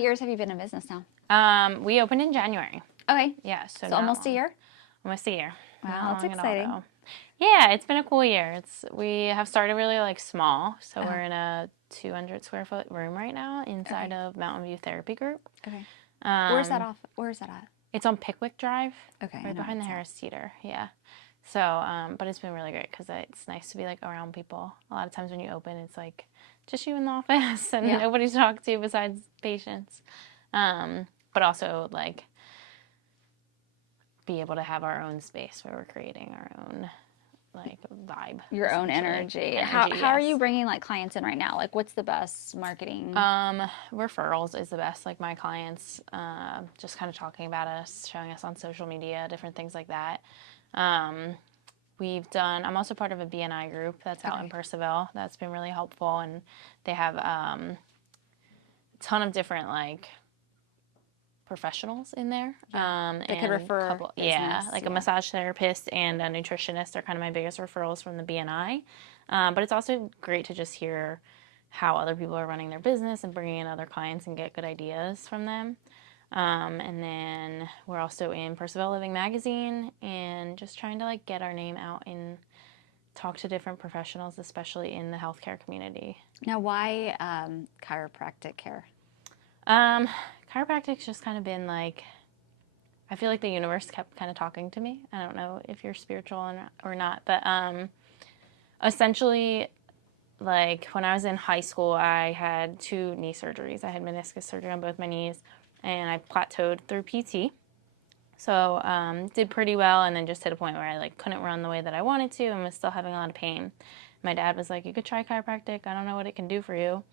many years have you been in business now? We opened in January. Okay. Yeah, so almost a year? Almost a year. Wow, that's exciting. Yeah, it's been a cool year. We have started really like small, so we're in a 200 square foot room right now inside of Mountain View Therapy Group. Okay. Where's that at? It's on Pickwick Drive. Okay. Right behind the Harris Teeter. Yeah. So, but it's been really great because it's nice to be like around people. A lot of times when you open, it's like just you in the office and nobody to talk to besides patients. But also like be able to have our own space where we're creating our own like vibe. Your own energy. How are you bringing like clients in right now? Like what's the best marketing? Referrals is the best. Like my clients, just kind of talking about us, showing us on social media, different things like that. I'm also part of a BNI group that's out in Purcellville. That's been really helpful. And they have a ton of different like professionals in there. They could refer a massage therapist and a nutritionist are kind of my biggest referrals from the BNI. But it's also great to just hear how other people are running their business and bringing in other clients and get good ideas from them. And then we're also in Purcellville Living Magazine and just trying to like get our name out and talk to different professionals, especially in the healthcare community. Now, why chiropractic care? Chiropractic's just kind of been like, I feel like the universe kept kind of talking to me. I don't know if you're spiritual or not, but essentially, like when I was in high school, I had 2 knee surgeries. I had meniscus surgery on both my knees, and I plateaued through PT. So did pretty well, and then just hit a point where I like couldn't run the way that I wanted to, and was still having a lot of pain. My dad was like, "You could try chiropractic. I don't know what it can do for you."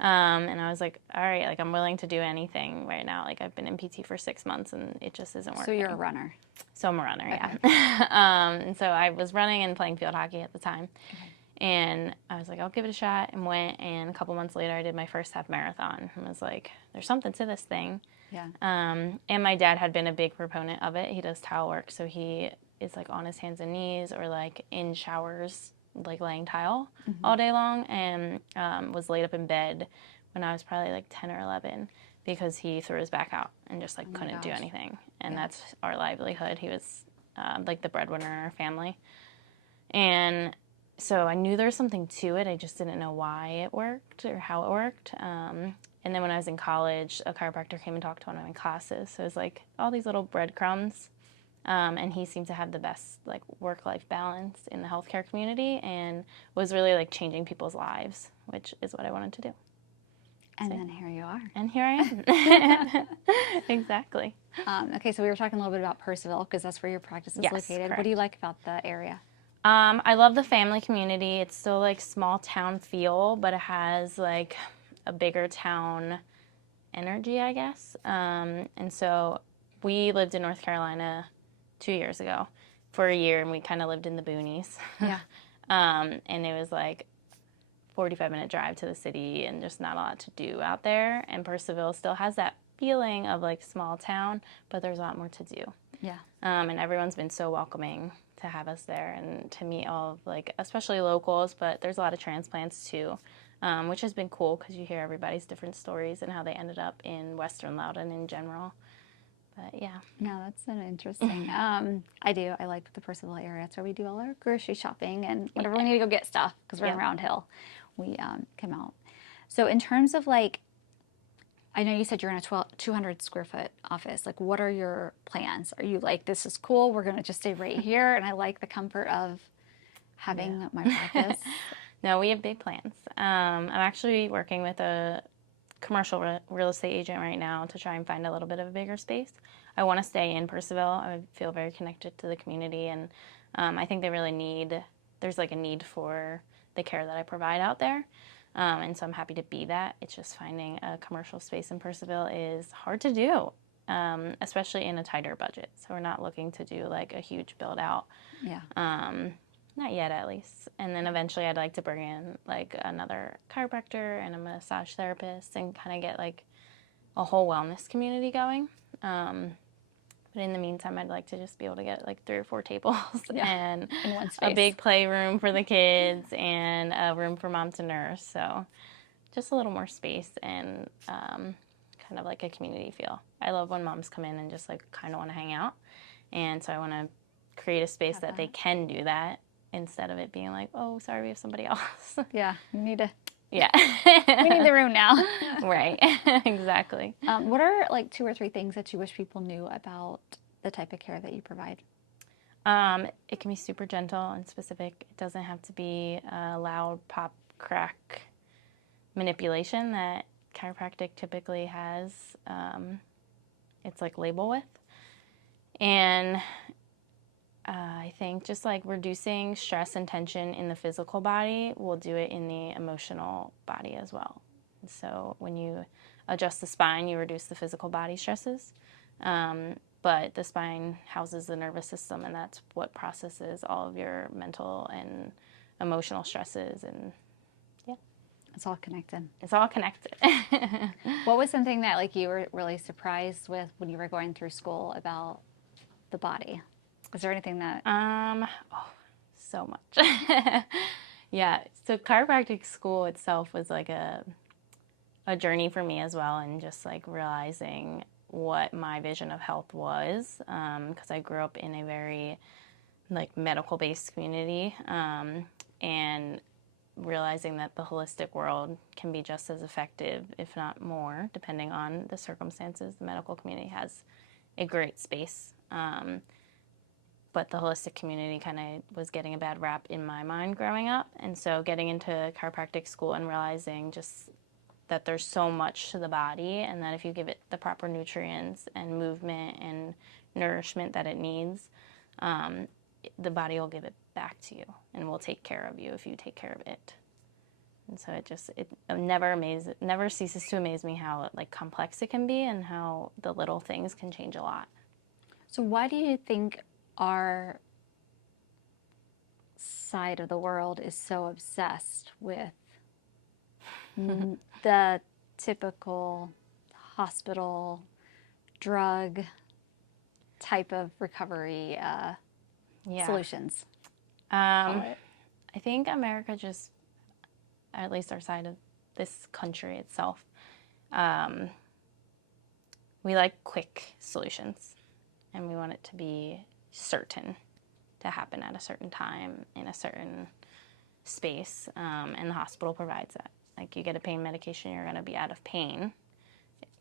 And I was like, all right, like I'm willing to do anything right now. Like I've been in PT for 6 months and it just isn't working. So you're a runner? So I'm a runner, yeah. And so I was running and playing field hockey at the time. Okay. And I was like, I'll give it a shot, and went. And a couple months later, I did my first half marathon. And was like, there's something to this thing. Yeah. And my dad had been a big proponent of it. He does towel work, so he is like on his hands and knees or like in showers, like laying tile all day long, and was laid up in bed when I was probably like 10 or 11 because he threw his back out and just like couldn't do anything. And that's our livelihood. He was like the breadwinner in our family. And so I knew there was something to it. I just didn't know why it worked or how it worked. And then when I was in college, a chiropractor came and talked to one of my classes. So it was like all these little breadcrumbs. And he seemed to have the best like work-life balance in the healthcare community and was really like changing people's lives, which is what I wanted to do. And then here you are. And here I am. Exactly. Okay, so we were talking a little bit about Purcellville because that's where your practice is located. Correct. What do you like about the area? I love the family community. It's still like small town feel, but it has like a bigger town energy, I guess. And so we lived in North Carolina 2 years ago for a year, and we kind of lived in the boonies. Yeah. And it was like 45-minute drive to the city and just not a lot to do out there. And Purcellville still has that feeling of like small town, but there's a lot more to do. Yeah. And everyone's been so welcoming to have us there and to meet all of like, especially locals, but there's a lot of transplants too, which has been cool because you hear everybody's different stories and how they ended up in Western Loudoun in general. But yeah. No, that's an interesting. I like the Purcellville area. That's where we do all our grocery shopping and whenever we need to go get stuff because we're in Round Hill, we come out. So in terms of like, I know you said you're in a 200 square foot office. Like, what are your plans? Are you like, this is cool, we're going to just stay right here, and I like the comfort of having my practice? No, we have big plans. I'm actually working with a commercial real estate agent right now to try and find a little bit of a bigger space. I want to stay in Purcellville. I feel very connected to the community, and I think there's like a need for the care that I provide out there. And so I'm happy to be that. It's just finding a commercial space in Purcellville is hard to do, especially in a tighter budget. So we're not looking to do like a huge build out. Yeah. Not yet, at least. And then eventually I'd like to bring in like another chiropractor and a massage therapist and kind of get like a whole wellness community going. But in the meantime, I'd like to just be able to get like 3 or 4 tables and in one space. A big playroom for the kids and a room for mom to nurse. So just a little more space and kind kind of like a community feel. I love when moms come in and just like kind of want to hang out. And so I want to create a space that they can do that instead of it being like, oh, sorry, we have somebody else. Yeah, you need to. Yeah. We need the room now. Right. Exactly. What are like 2 or 3 things that you wish people knew about the type of care that you provide? It can be super gentle and specific. It doesn't have to be a loud pop, crack manipulation that chiropractic typically has. It's like label with. And I think just like reducing stress and tension in the physical body will do it in the emotional body as well. And so when you adjust the spine, you reduce the physical body stresses. But the spine houses the nervous system, and that's what processes all of your mental and emotional stresses. And yeah, It's all connected. it's all connected. What was something that like you were really surprised with when you were going through school about the body? Was there anything that... So much. Yeah, so chiropractic school itself was like a journey for me as well, and just like realizing what my vision of health was, because I grew up in a very like medical based community, and realizing that the holistic world can be just as effective, if not more, depending on the circumstances. The medical community has a great space, but the holistic community kind of was getting a bad rap in my mind growing up. And so getting into chiropractic school and realizing just that there's so much to the body, and that if you give it the proper nutrients and movement and nourishment that it needs, the body will give it back to you and will take care of you if you take care of it. And so it never ceases to amaze me how like complex it can be, and how the little things can change a lot. So why do you think our side of the world is so obsessed with the typical hospital drug type of recovery solutions? I think America just, at least our side of this country itself, we like quick solutions, and we want it to be certain to happen at a certain time in a certain space, and the hospital provides that. Like, you get a pain medication, you're going to be out of pain,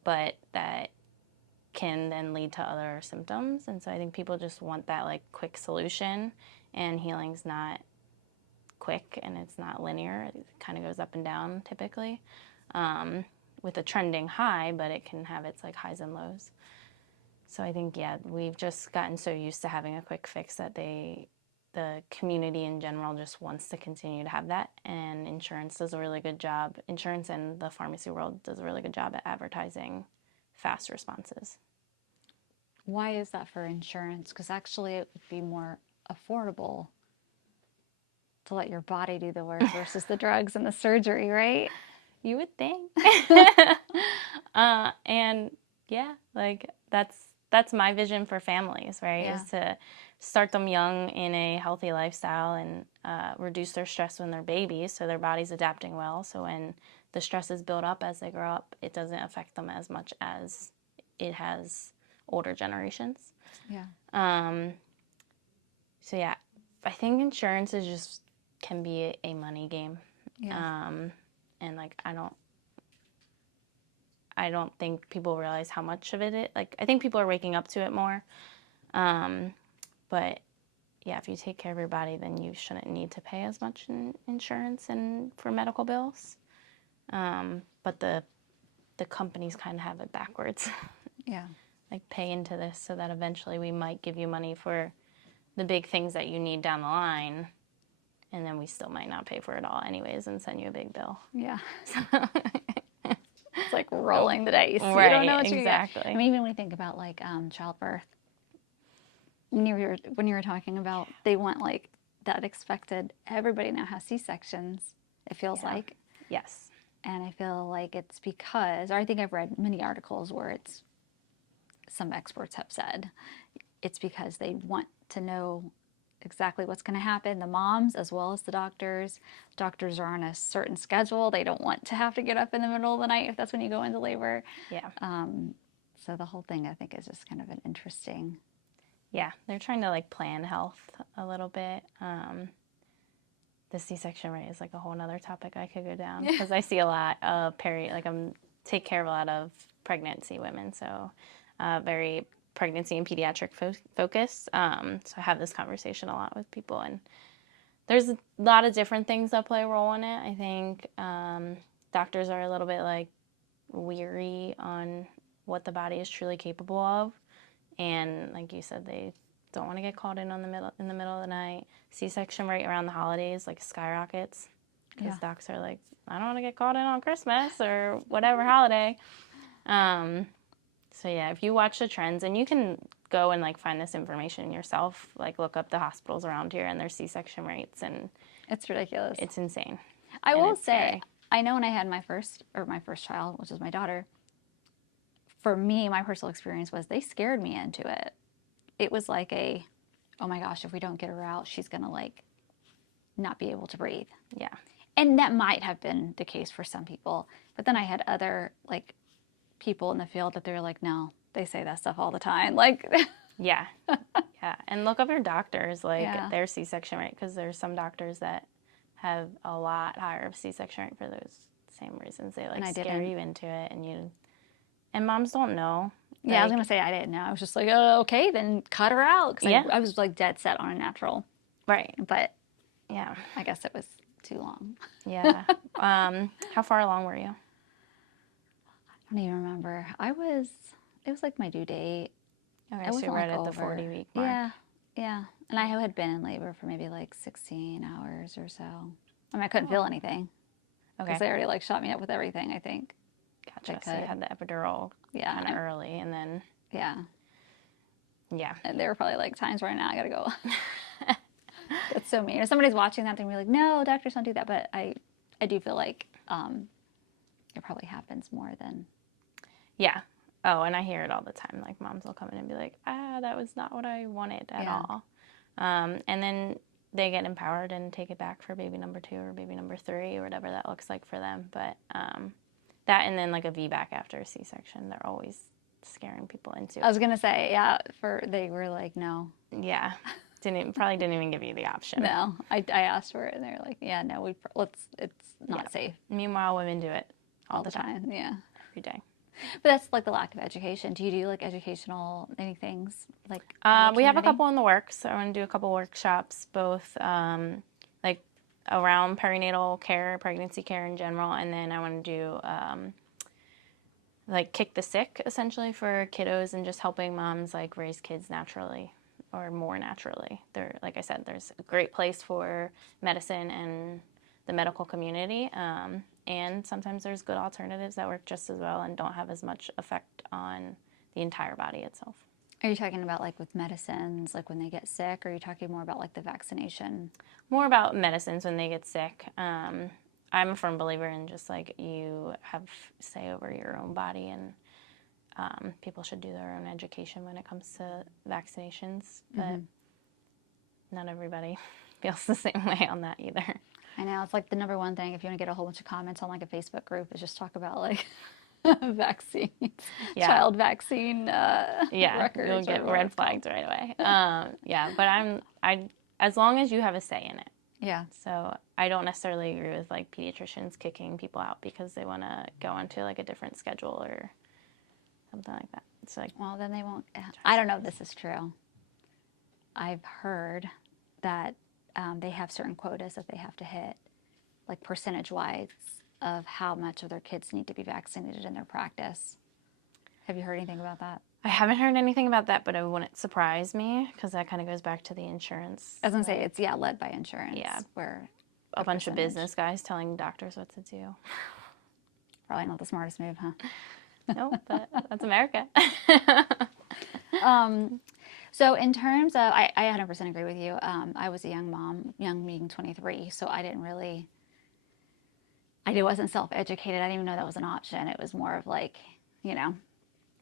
but that can then lead to other symptoms. And so I think people just want that like quick solution, and healing's not quick and it's not linear. It kind of goes up and down typically, with a trending high, but it can have its like highs and lows. So I think, yeah, we've just gotten so used to having a quick fix that the community in general just wants to continue to have that. And insurance does a really good job. Insurance and the pharmacy world does a really good job at advertising fast responses. Why is that for insurance? Because actually it would be more affordable to let your body do the work versus the drugs and the surgery, right? You would think. And yeah, like that's my vision for families, right? Yeah. Is to start them young in a healthy lifestyle, and reduce their stress when they're babies, so their body's adapting well. So when the stress is built up as they grow up, it doesn't affect them as much as it has older generations. Yeah. So yeah, I think insurance is just can be a money game. Yeah. And like I don't think people realize how much of it is. Like, I think people are waking up to it more. But yeah, if you take care of your body, then you shouldn't need to pay as much in insurance and for medical bills. But the companies kind of have it backwards. Yeah. Like, pay into this so that eventually we might give you money for the big things that you need down the line, and then we still might not pay for it all anyways and send you a big bill. Yeah. It's like rolling the dice. Right, You don't know what you're exactly. gonna get. I mean, even when we think about like childbirth, when you were talking about they want like that expected, everybody now has C-sections, it feels like. Yes. And I feel like it's because, or I think I've read many articles where some experts have said, it's because they want to know exactly what's going to happen. The moms as well as the doctors. Doctors are on a certain schedule. They don't want to have to get up in the middle of the night if that's when you go into labor. Yeah. So the whole thing, I think, is just kind of an interesting. Yeah, they're trying to like plan health a little bit. The C-section rate is like a whole nother topic I could go down because I see a lot of take care of a lot of pregnancy women, so very pregnancy and pediatric focus. So I have this conversation a lot with people, and there's a lot of different things that play a role in it. I think doctors are a little bit like weary on what the body is truly capable of, and like you said, they don't want to get called in the middle of the night. C-section rate around the holidays like skyrockets because docs are like, I don't want to get called in on Christmas or whatever holiday. So yeah, if you watch the trends, and you can go and like find this information yourself, like look up the hospitals around here and their C-section rates, and it's ridiculous. It's insane. I will say, scary. I know when I had my first child, which is my daughter, for me, my personal experience was they scared me into it. It was like oh my gosh, if we don't get her out, she's going to like not be able to breathe. Yeah. And that might have been the case for some people. But then I had other like people in the field that they're like, no, they say that stuff all the time. Like, yeah. Yeah. And look up your doctors, like their C-section rate, because there's some doctors that have a lot higher of C-section rate for those same reasons. They like scare you into it, and moms don't know. Yeah, I was going to say, I didn't know. I was just like, oh, okay, then cut her out. Because I was like dead set on a natural. Right. But yeah, I guess it was too long. Yeah. How far along were you? I don't even remember. It was like my due date. Okay, so you're right at the 40-week mark. Yeah. And I had been in labor for maybe like 16 hours or so. I mean, I couldn't feel anything. Okay. Because they already like shot me up with everything, I think. Gotcha. So you had the epidural kind of early, and then... Yeah. Yeah. And there were probably like times where now I gotta go. That's so mean. If somebody's watching that, they're gonna be like, no, doctors don't do that. But I do feel like it probably happens more than... Yeah. Oh, and I hear it all the time. Like moms will come in and be like, that was not what I wanted at all. And then they get empowered and take it back for baby number 2 or baby number 3 or whatever that looks like for them. But that, and then like a VBAC after a C-section, they're always scaring people into it. I was gonna say, they were like, no. Yeah, probably didn't even give you the option. No, I asked for it, and they were like, yeah, no, it's not safe. Meanwhile, women do it all the time. Yeah, every day. But that's like the lack of education. Do you do like educational things like? We have a couple in the works. I want to do a couple workshops, both like around perinatal care, pregnancy care in general, and then I want to do like kick the sick essentially for kiddos and just helping moms like raise kids naturally or more naturally. Like I said, there's a great place for medicine and the medical community. And sometimes there's good alternatives that work just as well and don't have as much effect on the entire body itself. Are you talking about like with medicines, like when they get sick, or are you talking more about like the vaccination? More about medicines when they get sick. I'm a firm believer in just like you have say over your own body, and people should do their own education when it comes to vaccinations, but not everybody feels the same way on that either. I know, it's like the number one thing if you want to get a whole bunch of comments on like a Facebook group is just talk about like vaccines, child vaccine records. You'll get red flags right away. But as long as you have a say in it. Yeah. So I don't necessarily agree with like pediatricians kicking people out because they want to go into like a different schedule or something like that. It's like, well, then they won't. I don't know if this is true. I've heard that they have certain quotas that they have to hit, like percentage-wise, of how much of their kids need to be vaccinated in their practice. Have you heard anything about that? I haven't heard anything about that, but it wouldn't surprise me because that kind of goes back to the insurance. I was going to say, it's, led by insurance. Yeah. Where a bunch of business guys telling doctors what to do. Probably not the smartest move, huh? No, but that's America. So in terms of, I 100% agree with you. I was a young mom, young being 23, so I wasn't self-educated. I didn't even know that was an option. It was more of like,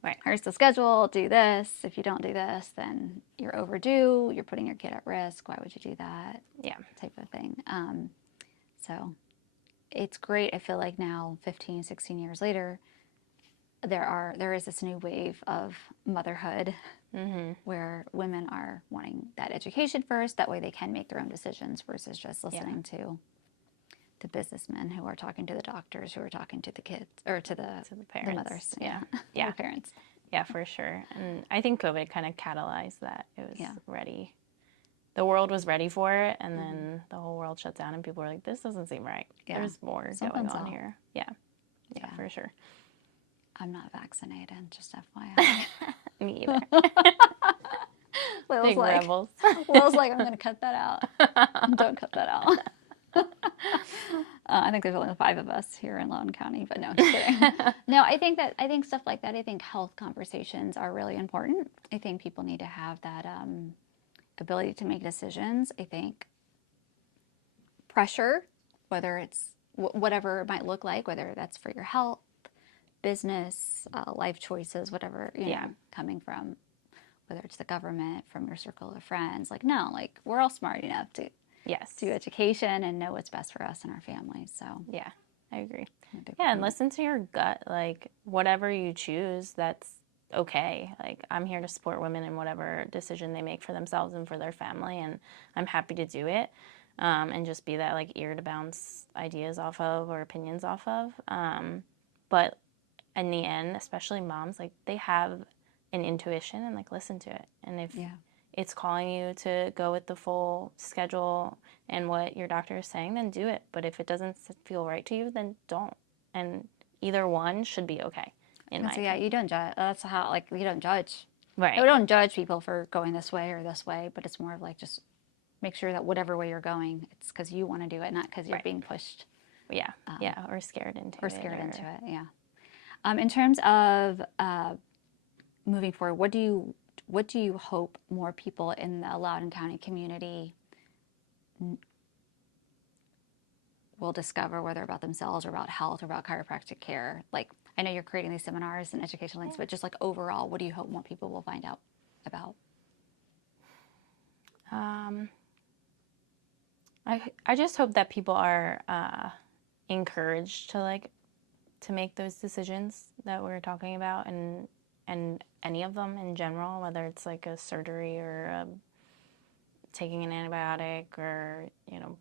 Right. Here's the schedule, do this. If you don't do this, then you're overdue. You're putting your kid at risk. Why would you do that? Yeah. Type of thing. So it's great. I feel like now, 15, 16 years later, there is this new wave of motherhood where women are wanting that education first. That way they can make their own decisions versus just listening to the businessmen who are talking to the doctors, who are talking to the kids, or to the parents. the mothers. Yeah. The parents. Yeah, for sure. And I think COVID kind of catalyzed that. It was ready. The world was ready for it, and then the whole world shut down, and people were like, this doesn't seem right. Yeah. There's more going on here. Yeah, for sure. I'm not vaccinated, just FYI. Me either. Will's like, rebels. Will's like, I'm going to cut that out. Don't cut that out. I think there's only 5 of us here in Lone County, but no, just kidding. No, I think stuff like that, I think health conversations are really important. I think people need to have that ability to make decisions. I think pressure, whether it's whatever it might look like, whether that's for your health, business, life choices, whatever, you know, coming from, whether it's the government, from your circle of friends, like, no, like, we're all smart enough to do education and know what's best for us and our families. So yeah, I agree. Yeah, and listen to your gut. Like, whatever you choose, that's okay. Like, I'm here to support women in whatever decision they make for themselves and for their family, and I'm happy to do it. And just be that, like, ear to bounce ideas off of or opinions off of. But in the end, especially moms, like, they have an intuition, and, like, listen to it. And if it's calling you to go with the full schedule and what your doctor is saying, then do it. But if it doesn't feel right to you, then don't. And either one should be okay. You don't judge. That's how, like, you don't judge. Right. We don't judge people for going this way or this way, but it's more of like, just make sure that whatever way you're going, it's because you want to do it, not because you're being pushed. Yeah. Or scared into it. Or scared into it, yeah. In terms of moving forward, what do you hope more people in the Loudoun County community will discover, whether about themselves or about health or about chiropractic care? Like, I know you're creating these seminars and educational links, but just like overall, what do you hope more people will find out about? I just hope that people are encouraged to make those decisions that we're talking about, and any of them in general, whether it's like a surgery or taking an antibiotic or, you know,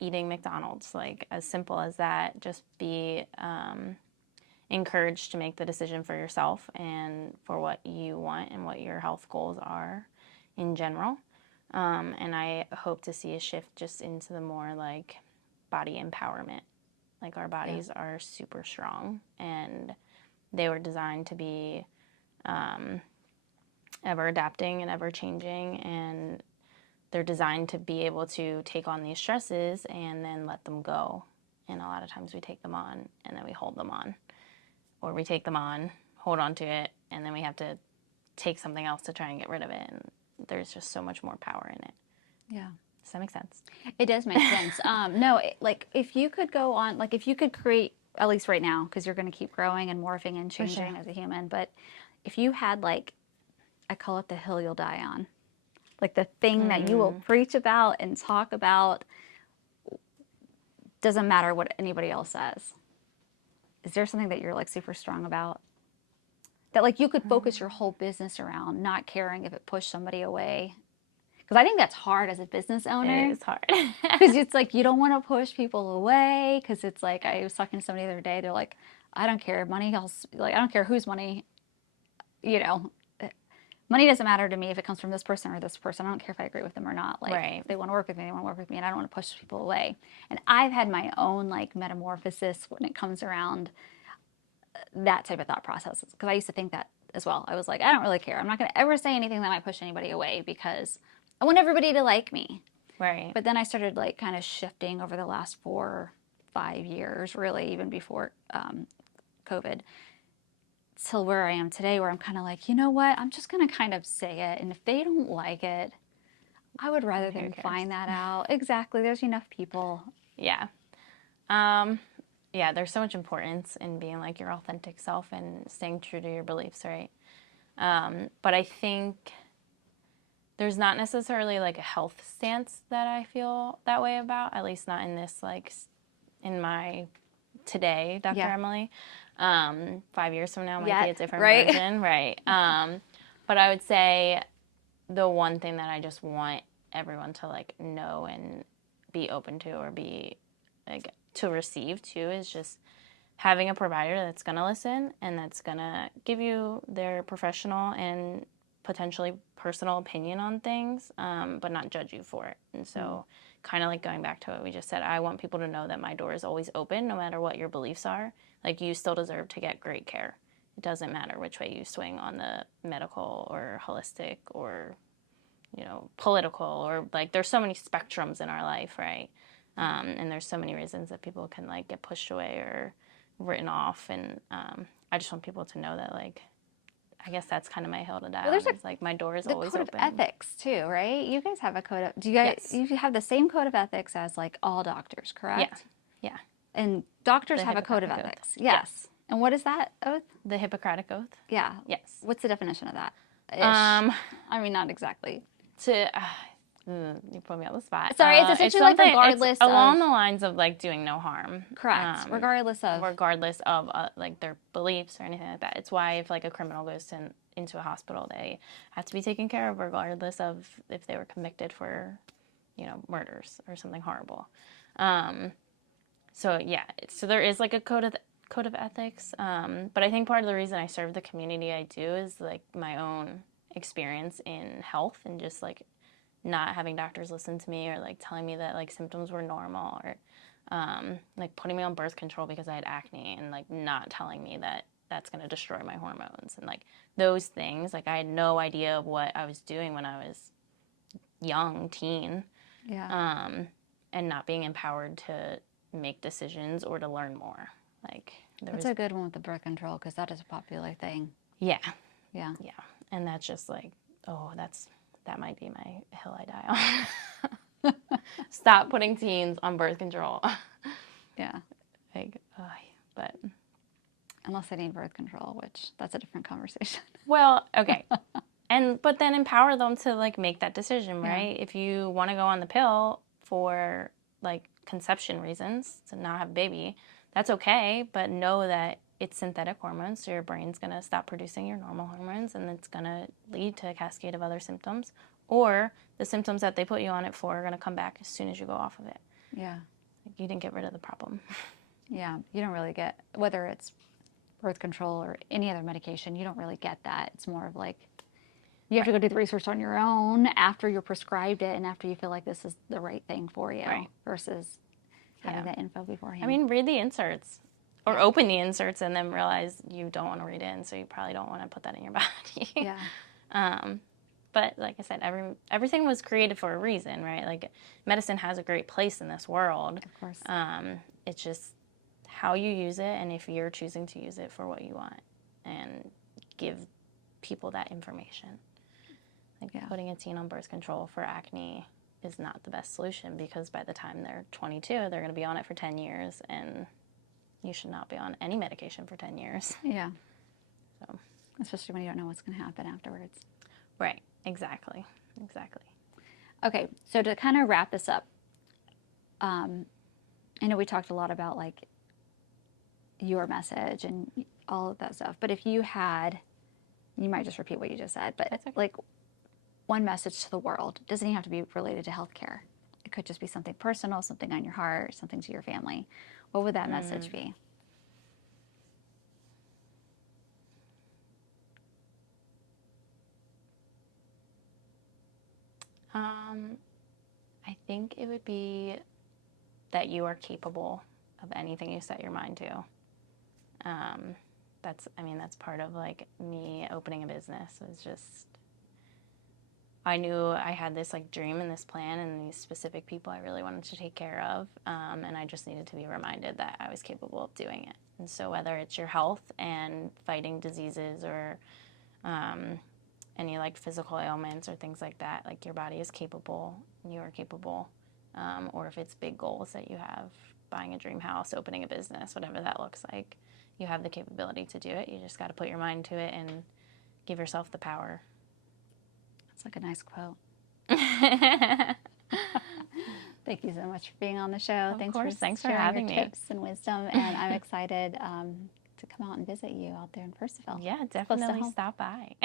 eating McDonald's, like, as simple as that. Just be encouraged to make the decision for yourself and for what you want and what your health goals are in general. And I hope to see a shift just into the more, like, body empowerment. Like, our bodies are super strong, and they were designed to be ever adapting and ever changing, and they're designed to be able to take on these stresses and then let them go. And a lot of times we take them on and then we hold them on, or we take them on, hold on to it, and then we have to take something else to try and get rid of it. And there's just so much more power in it. Yeah. Does that make sense? It does make sense. No, like, if you could go on, like, if you could create, at least right now, because you're going to keep growing and morphing and changing as a human, but if you had, like, I call it the hill you'll die on, like, the thing that you will preach about and talk about, doesn't matter what anybody else says. Is there something that you're, like, super strong about? That, like, you could focus your whole business around, not caring if it pushed somebody away? Because I think that's hard as a business owner. It is hard. Because it's like, you don't want to push people away. Because it's like, I was talking to somebody the other day. They're like, I don't care. Money else, like, I don't care whose money, you know. Money doesn't matter to me if it comes from this person or this person. I don't care if I agree with them or not. Like, if they want to work with me, they want to work with me. And I don't want to push people away. And I've had my own, like, metamorphosis when it comes around that type of thought process. Because I used to think that as well. I was like, I don't really care. I'm not going to ever say anything that might push anybody away because I want everybody to like me. Right. But then I started, like, kind of shifting over the last 4 or 5 years, really, even before COVID, till where I am today, where I'm kind of like, you know what? I'm just going to kind of say it. And if they don't like it, I would rather them find that out. Exactly. There's enough people. Yeah. Yeah, there's so much importance in being, like, your authentic self and staying true to your beliefs, right? But I think there's not necessarily like a health stance that I feel that way about, at least not in this, like, in my today, Dr. Yeah. Emilie. 5 years from now might be a different right? version, right? But I would say the one thing that I just want everyone to like know and be open to, or be like to receive too, is just having a provider that's going to listen and that's going to give you their professional and potentially personal opinion on things, but not judge you for it. And so kind of like going back to what we just said, I want people to know that my door is always open no matter what your beliefs are. Like, you still deserve to get great care. It doesn't matter which way you swing on the medical or holistic or, you know, political, or like, there's so many spectrums in our life, right? And there's so many reasons that people can like get pushed away or written off. And I just want people to know that, like, I guess that's kind of my hill to die on. It's like, my door is always code open. of ethics too, right? You guys have a code of, do you guys, Yes. you have the same code of ethics as like all doctors, correct? Yeah. And doctors The have a code of Hippocratic Oath. ethics. Yes. And what is that oath? The Hippocratic Oath. Yeah. Yes. What's the definition of that? I mean, not exactly. You put me on the spot. Sorry, it's essentially like regardless it's along of, the lines of like doing no harm. correct. Regardless of Like their beliefs or anything like that. It's why if like a criminal goes into a hospital, they have to be taken care of regardless of if they were convicted for, you know, murders or something horrible. So yeah, so there is like a code of ethics. But I think part of the reason I serve the community I do is like my own experience in health, and just like not having doctors listen to me, or like telling me that like symptoms were normal, or like putting me on birth control because I had acne, and like not telling me that that's going to destroy my hormones, and like those things. Like, I had no idea of what I was doing when I was young, teen. yeah. And not being empowered to make decisions or to learn more. Like, That's a good one with the birth control, because that is a popular thing. Yeah. Yeah. Yeah. And that's just like, that might be my hill I die on. Stop putting teens on birth control. Yeah. Like, but. Unless they need birth control, which that's a different conversation. Well, okay. But then empower them to like make that decision, Yeah. right? If you want to go on the pill for like conception reasons to not have a baby, that's okay, but know that it's synthetic hormones, so your brain's going to stop producing your normal hormones, and it's going to lead to a cascade of other symptoms, or the symptoms that they put you on it for are going to come back as soon as you go off of it. Yeah. Like, you didn't get rid of the problem. Yeah. You don't really get, whether it's birth control or any other medication, you don't really get that. It's more of like, you have to go do the research on your own after you're prescribed it and after you feel like this is the right thing for you, Right. versus having that info beforehand. I mean, read the inserts, or open the inserts and then realize you don't want to read it, and so you probably don't want to put that in your body. Yeah. But like I said, everything was created for a reason, right? Like, medicine has a great place in this world. Of course. It's just how you use it, and if you're choosing to use it for what you want, and give people that information. Like, putting a teen on birth control for acne is not the best solution, because by the time they're 22, they're going to be on it for 10 years, and you should not be on any medication for 10 years. Yeah. So, especially when you don't know what's going to happen afterwards. Right. Exactly. Okay. So to kind of wrap this up, I know we talked a lot about like your message and all of that stuff, but if you had, you might just repeat what you just said, but okay. Like one message to the world, it doesn't even have to be related to healthcare. It could just be something personal, something on your heart, something to your family. What would that message be? I think it would be that you are capable of anything you set your mind to. That's part of like me opening a business. It was just, I knew I had this like dream and this plan and these specific people I really wanted to take care of. And I just needed to be reminded that I was capable of doing it. And so whether it's your health and fighting diseases, or any like physical ailments or things like that, like, your body is capable and you are capable. Or if it's big goals that you have, buying a dream house, opening a business, whatever that looks like, you have the capability to do it. You just got to put your mind to it and give yourself the power. That's like a nice quote. Thank you so much for being on the show. Thanks for sharing having your me. tips and wisdom. And I'm excited to come out and visit you out there in Purcellville. Yeah, It's close to definitely home. stop by.